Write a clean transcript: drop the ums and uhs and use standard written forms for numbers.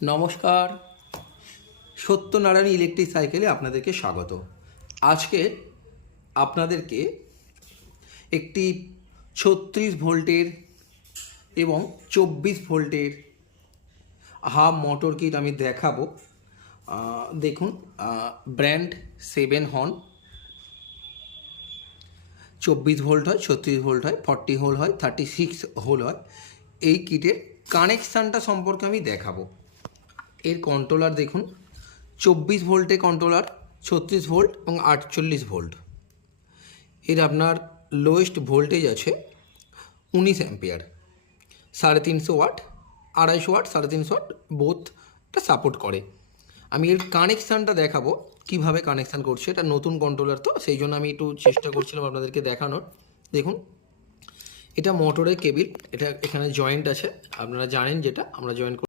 নমস্কার, সত্যনারায়ণ ইলেকট্রিক সাইকেলে আপনাদেরকে স্বাগত। আজকে আপনাদেরকে একটি 36 ভোল্টের এবং 24 ভোল্টের হাফ মোটর কিট আমি দেখাবো। দেখুন, ব্র্যান্ড 7 হর্ন। 24 ভোল্ট হয়, 36 ভোল্ট হয়, 40 হোল হয়, 36 হোল হয়। এই কিটের কানেকশানটা সম্পর্কে আমি দেখাবো। এর কন্ট্রোলার দেখুন, 24 ভোল্টে কন্ট্রোলার, 36 ভোল্ট এবং 48 ভোল্ট। এর আপনার লোয়েস্ট ভোল্টেজ আছে 19 অ্যাম্পিয়ার, 350 ওয়াট, 250 ওয়াট, 350 ওয়াট বোথটা সাপোর্ট করে। আমি এর কানেকশানটা দেখাবো কিভাবে কানেকশান করছে। এটা নতুন কন্ট্রোলার, তো সেই জন্য আমি একটু চেষ্টা করছিলাম আপনাদেরকে দেখানোর। দেখুন, এটা মোটরের কেবিল, এটা এখানে জয়েন্ট আছে, আপনারা জানেন যেটা আমরা জয়েন্ট